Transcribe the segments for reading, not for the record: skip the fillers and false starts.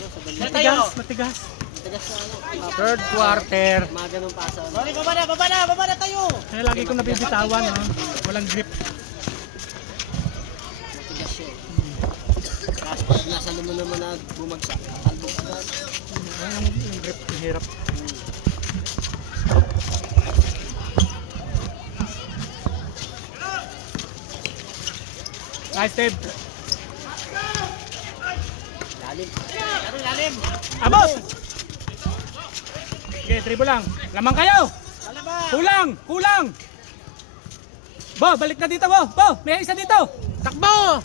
Matigas, matigas. Third quarter. Mga ganun pasa. Baba na tayo! Kaya lagi ko nabibitawan, no? Walang grip. Matigas siya. Tapos pag nasa lumo naman na bumagsak, albog agad. Yung grip, yung hirap. Nice, Ted. Lalim! Abot! Okay, tribo lang. Lamang kayo! Kulang! Bo, balik na dito, Bo! Bo, may isa dito! Takbo!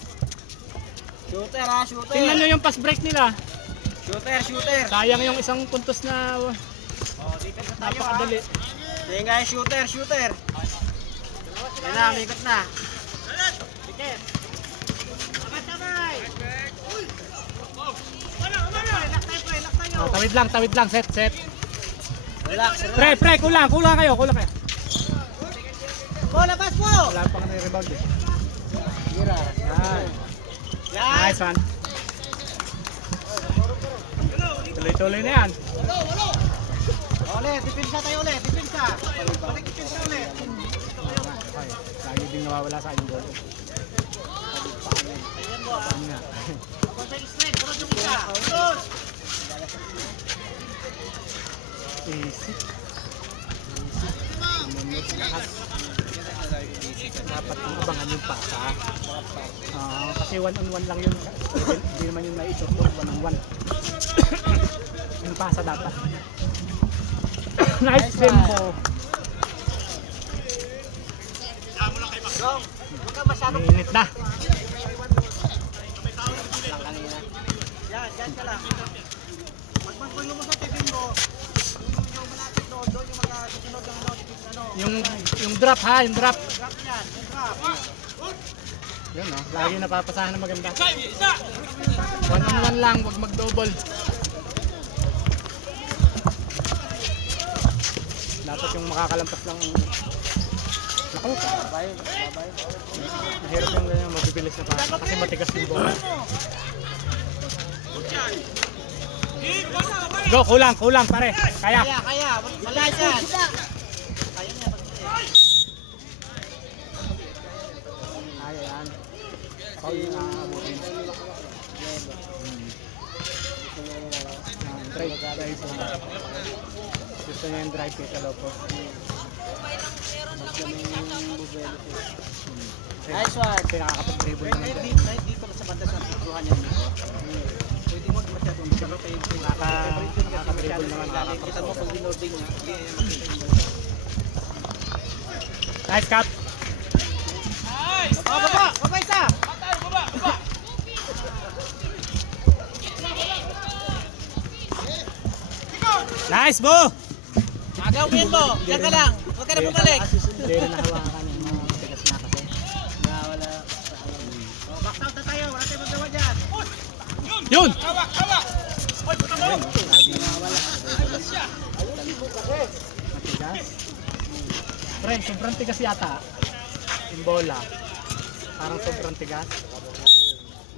Shooter ha, shooter! Tingnan nyo yung pass break nila. Shooter! Sayang yung isang puntos na Defense na tayo ha! napakadali. Yan nga yung shooter! Yan na, mikot na! Pikit! Oh, tawid lang, set. Relax! Pre, kulang kayo. Labas mo! Wala pa nga na-rebound eh. Gira! Yan. Nice one. Tuloy-tuloy na yan. Ulit, depensa tayo ulit, depensa! Balik depensa ulit! Okay. Lagi din nawawala sa akin goal. Paan nga. Easy. Dapat ang abangan yung pasa. Kasi 1-on-1 lang yun. Hindi naman yung nai-shot doon, 1-on-1. Yung pasa dapat. Nice tempo. Minute na. Yan ka lang. Pag lumusot tibin mo, yung malapit doon, yung magkasunod ng Yung drop ha, yung drop. drop yan, yung drop. Yun no, lagi napapasahan na maganda. 1-on-1 lang, wag mag-double. Dapat yung makakalampas lang. Naku, Babay. mahirap yung ganyan, mabibilis na pa. Kasi matigas yung bola. Go, kulang pare. Kaya. Kaya. Wala dyan. Kaya niya. Kaya yan. Foul na abutin. Drive guys. Gusto niya yung drive kay Kalopo. Nice one. Kasi nakakapag-dribble naman siya. Right dito sa banda sa turuhan niya dito. Pwede mo masyadong pero kayo Nakaka-dribble naman. kita mo pag dinording niya. Nice cut. Baba isa. Nice, Bo! Agawin mo. Diyan ka lang. Huwag ka na bumalik. Hindi rin nahawakan yung mga matigas na kasi. Wala. Back out na tayo. Wala tayong magawa dyan. Yun! Matigas. Pre, sobrang tigas yata. Yung bola. Parang sobrang tigas.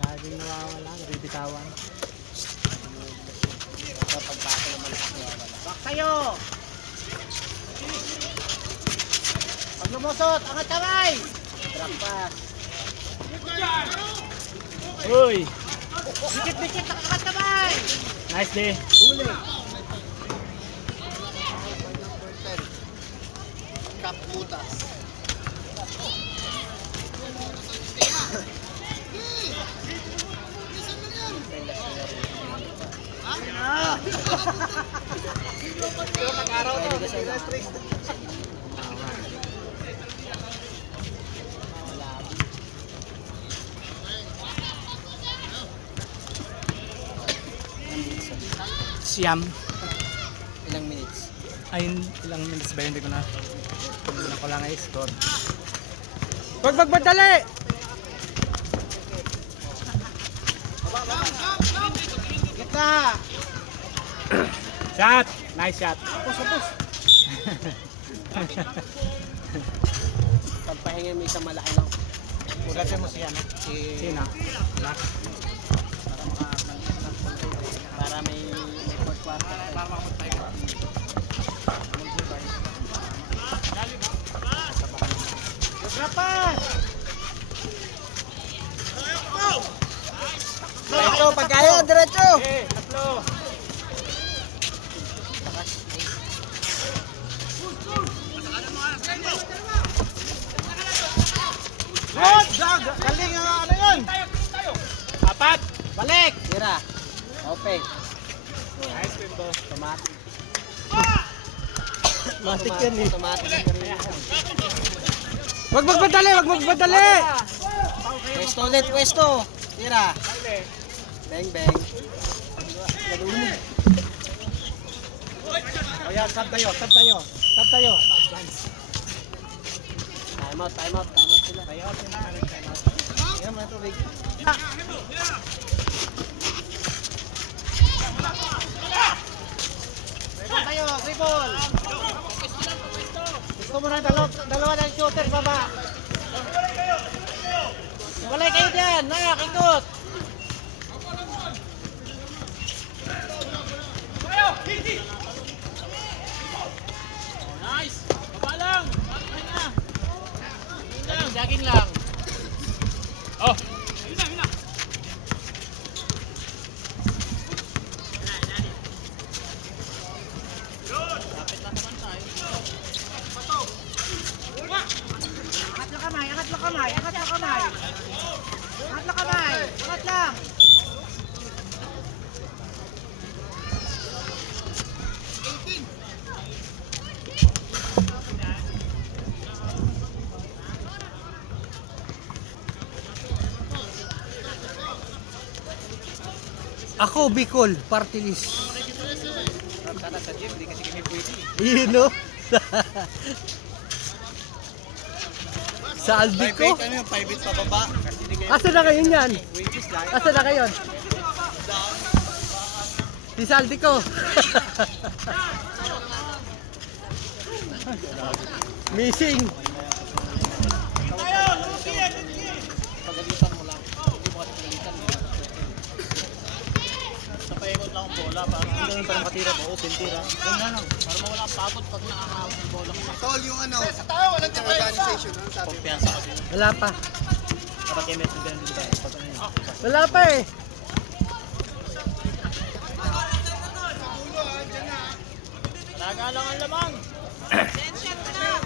Laging nawawala, nabibitawan. Back tayo. Pag lumusot, angat kamay. Drop pass. Uy! Dikit, angat kamay. Nice day. Huli. Kaputas. Siyam. Ilang minutes? Ay, ilang minutes ba yun? Hindi ko na. Hindi ko lang i-score. Wag dali! Kita. Shot! Nice shot. Tapos. Pagpahinga mo isang malaki lang. Ugasan mo siya, no? Sino? Black. Para Grapas! Diretso, pagkaya, diretso. Okay, tatlo. Good! Galing ang ano yun! Apat. Balik! Tira. Open. Nice, Pimbo. Automatic. Matik yan eh. Automatic ang karera. Wag magmadali! Wag magmadali! Pwesto ulit, pwesto. Tira. Bang, bang. O yan, sab tayo, sab tayo. Sab tayo. Time out, time out. Time out sila. Tayo, sila. Yan, mga tubig. Tribol tayo, tribol! Gusto mo na dalawa ng shooter, baba. Walay kayo dyan, ikot! Nice. Baba lang. Jogging lang. Oh. Angat lang kamay, angat lang kamay, angat lang kamay. Angat lang kamay, angat lang. Ako, Bicol, party list. Sana sa gym, di kasi kami pwede. Yun, no? Sa Aldi ko. Ano yung 5 bits pababa? Asa na kayo yan? Wages lang. Asa na kayo? Si Saldi ko. Missing. Pagalitan mo lang. Hindi mo kasi pagalitan. Sa paikot lang ang bola. Parang makatira mo. Open tira. Ganyan lang. Para mawala ang pagod pag nakakahawak ng bola. Tol, yung ano, yung organization, ano sabi? Kumpiyansa kasi. Wala pa. Kapag may message din dito. Pag ano yun. Wala pa eh. Talaga lang ang lamang.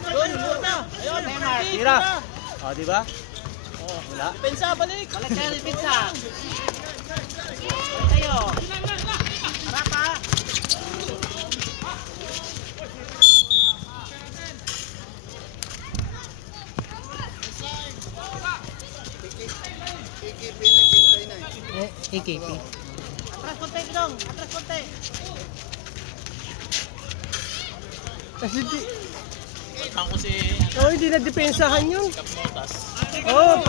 Doon, muna. Ayun, Tira. O, di ba? Oh, wala. Depensa, balik. Balik kayo, depensa. Balik kayo. Harap ha. KKP naghintay na eh. EKP. Atras konti, Gidong. Atras konti. Kasi di... Tang ko si Oh, hindi na depensahan yun. Kapmotas. Oh.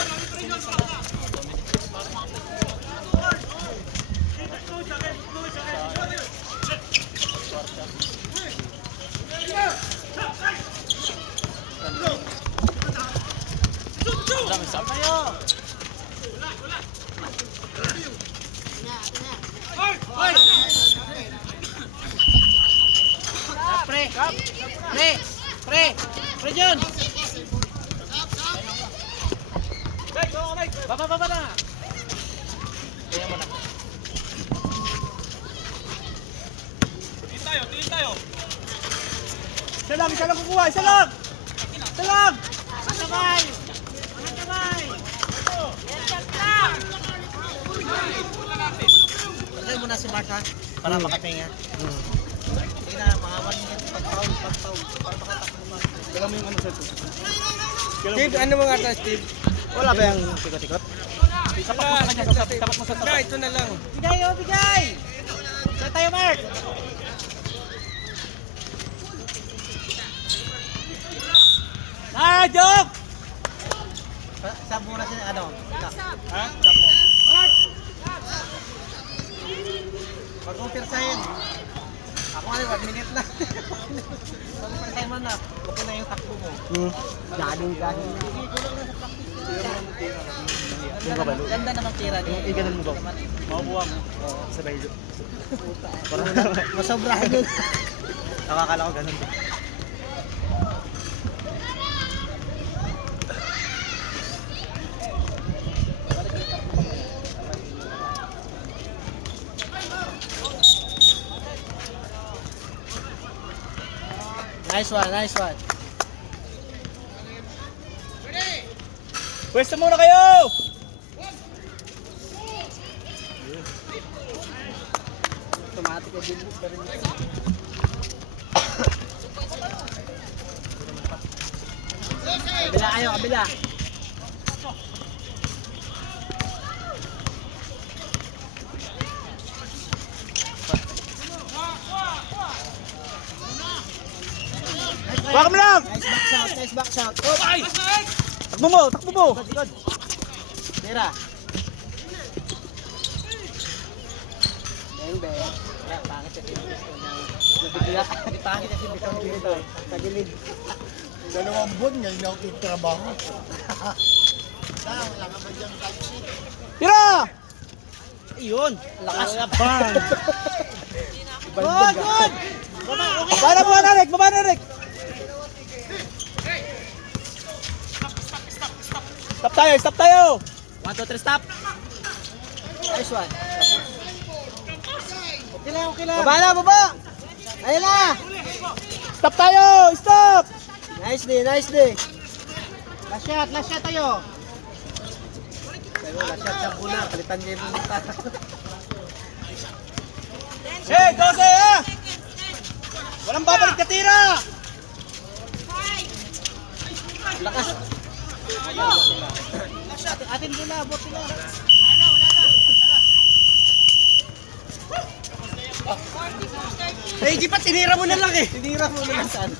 Lang isa kayo. Pre. Pre. Pre. Pre John. Baba na. Kaya mo na. Tingin tayo. Isa lang kukuha, isa lang! Isa lang! Angat kamay. Angat kamay. Lagay mo na si Mark ha, para makatinga. Sige na, mga 1 minute pag-foul, para makatakbo mo. Kailan mo yung ano sir? Steve, ano mga ata, Steve? Wala ba yung tikot-tikot? Sapat mo sa kanya, sapat mo sa tapat. Ito na lang. Bigay, bigay! Saan tayo, Mark? Ah, joke! Sa muna sila, ano? Ha? Stop mo. Mag-umpersahin. Ako nga 1 minute na. Sabi pa kay man na, okay na yung takbo mo. Galing. Ganda naman tira niya. Iganan mo ba? Makukuha mo. Sabay. Masobrahan yun. Nakakala ko ganun. Nice one. Pwesto muna kayo! Automatic yung bilis pa rin. Kabila. Waka mo lang! Nice back shot. Takbo mo! Likod. Tira. Bang. Kaya pangit yung gusto niya. Nabigla. Pangit yung bitong dito. Tagilid. Dalawang buwan ngayon ako trabaho. Tira! Ayun. Lakas. Bang! Good. Baba na, Rick! Stop tayo! 1, 2, 3, stop. Nice one. Okay lang. Baba! Ayun na. Stop tayo! Stop! Nice day. Last shot tayo. Last shot sa pula. Palitan niya yung punta. Hey, 12 ha! Walang babalik na tira! Lakas. Atin doon na. Abot sila. Hey, Gipat, tinira mo na lang eh! Tinira mo naman saan.